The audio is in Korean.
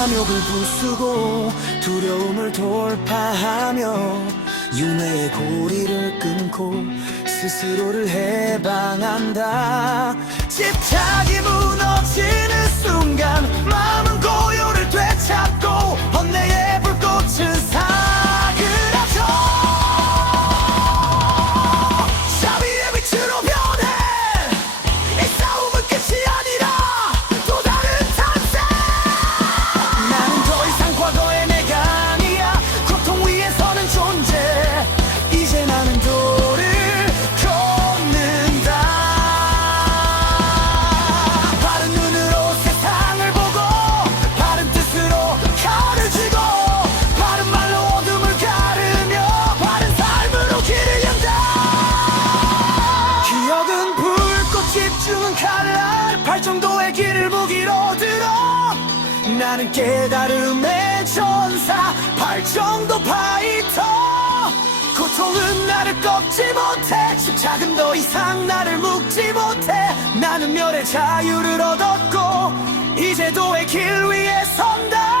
탐욕을 부수고 두려움을 돌파하며 윤회의 고리를 끊고 스스로를 해방한다. 집착이 무너지는 순간 마음은 고 집중은 칼날 발정도의 길을 무기로 들어 나는 깨달음의 전사 발정도 파이터. 고통은 나를 꺾지 못해 집착은 더 이상 나를 묶지 못해. 나는 멸의 자유를 얻었고 이제 도의 길 위에 선다